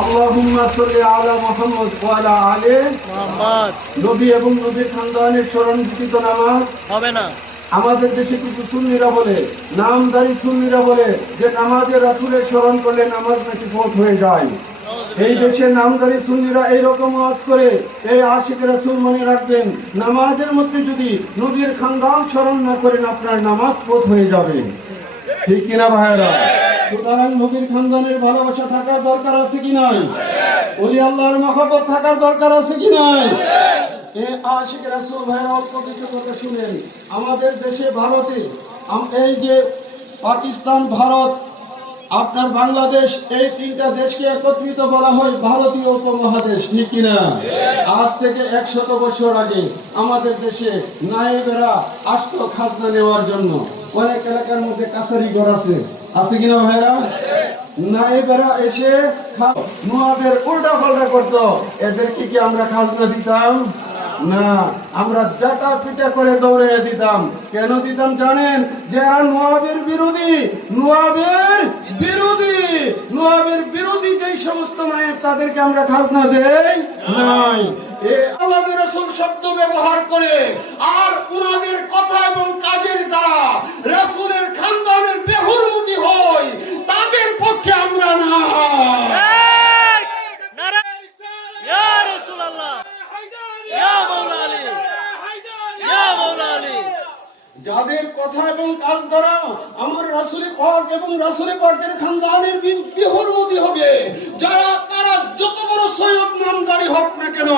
আল্লাহুম্মা সাল্লি আলা মুহাম্মদ ওয়া আলা আলি মুহাম্মদ। নবী এবং নবীর খানদানের স্মরণ ব্যতীত নামাজ হবে না। আমাদের দেশে কিছু সুন্নিরা বলে, নামদারি সুন্নিরা বলে যে নামাজে রাসূলের স্মরণ করলে নামাজ নাকি ফরজ হয়ে যায়। এই দেশে নামদারি সুন্নিরা এইরকম ওয়াজ করে। এই আশিক রাসূল মনে রাখবেন, নামাজের মধ্যে যদি নবীর খানদান স্মরণ না করেন আপনার নামাজ ফরজ হয়ে যাবে। ঠিক কিনা ভাইয়েরা? সুতরাং নবীর খানদানের ভালোবাসা থাকার দরকার আছে কি নাই? ওলি আল্লাহর মহব্বত থাকার দরকার আছে কি নাই? আশিক রাসূল ভাইয়েরা অল্প কিছু কথা শুনেন। আমাদের দেশে ভারতে এই যে পাকিস্তান, ভারত, আপনার বাংলাদেশ, এই তিনটা দেশকে একত্রিত বলা হয় ভারতীয় উপমহাদেশ। ঠিক কিনা? আজ থেকে 100 বছর আগে আমাদের দেশে নায়েবেরা আসতো খাজনা নেওয়ার জন্য। অনেক এলাকার মধ্যে কাছারি ঘর আছে, আছে কিনা ভাইরা? নায়েবেরা এসে নওয়াবের উল্টা পাল্টা করতো। এদেরকে কি আমরা খাজনা দিতাম? না, আমরা জাটা পিটা করে দৌড়ে দিতাম। কেন দিতাম জানেন? যে নওয়াবের বিরোধী, নওয়াবের বিরোধী, নওয়াবের বিরোধী যেই সমস্ত নায়েব তাদেরকে আমরা খাজনা দেই নাই। আল্লাহর রাসূল শব্দ ব্যবহার করে আর উনাদের কথা এবং কাজের দ্বারা রাসূলের খানদানের বেহুরমতি হয়, তাদের পক্ষে আমরা না। যাদের কথা এবং কাজ দ্বারা আমার রাসূলের পাক এবং রাসূলের পাকের খানদানের বেহুরমতি হবে, যারা তারা যত বড় সৈয়দ নামদারি হোক না কেন,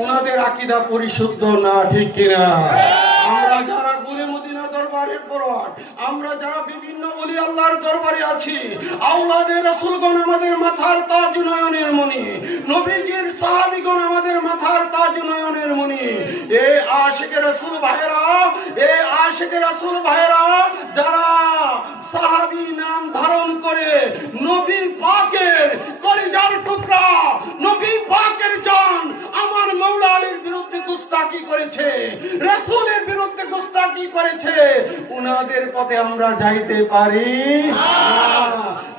ওনাদের আকীদা পরিশুদ্ধ না। ঠিক কিনা? আমরা যারা গুলে মদিনা দরবারের ফরওয়ার্ড, আমরা যারা বিভিন্ন ওলি আল্লাহর দরবারে আছি, আওলাদে রাসূলগণ আমাদের মাথার তাজ নয়নের মণি, নবীজির সাহাবীগণ আমাদের মাথার তাজ নয়নের মণি। এ আশিক রাসূল ভাইরা, এ আশিক রাসূল ভাইরা, যারা সাহাবী নাম ধারণ করে নবী পাকের কলিজার টুকরা, নবী পাকের জান আমার মাওলা আলীর বিরুদ্ধে গুস্তাখি করেছে, রাসূলের বিরুদ্ধে গুস্তাখি করেছে, উনাদের পথে আমরা যাইতে পারি না।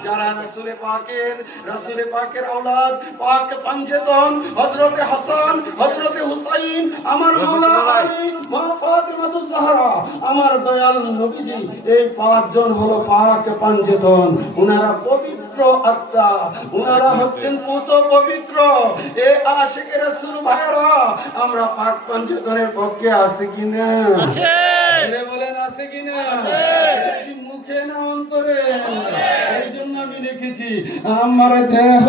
যারা রাসূলের পাকের আওলাদ, পাক পঞ্জেতন, হযরতে হাসান, হযরতে হুসাইন, আমার মাওলা আলী, মা ফাতেমাতুজ জাহরা, আমার দয়াল নবীজি, এই পাঁচজন হলো পাক পঞ্জেতন। উনারা পবিত্র আত্মা, উনারা হচ্ছেন পুত পবিত্র। এ আশিক রাসূল ভাইরা, আমরা পাক পঞ্জেতনের পক্ষে আছি কিনা? আছে। বলেন আছে কিনা? মুখে না অন্তরে। এই জন্য আমি লিখেছি আমার দেহ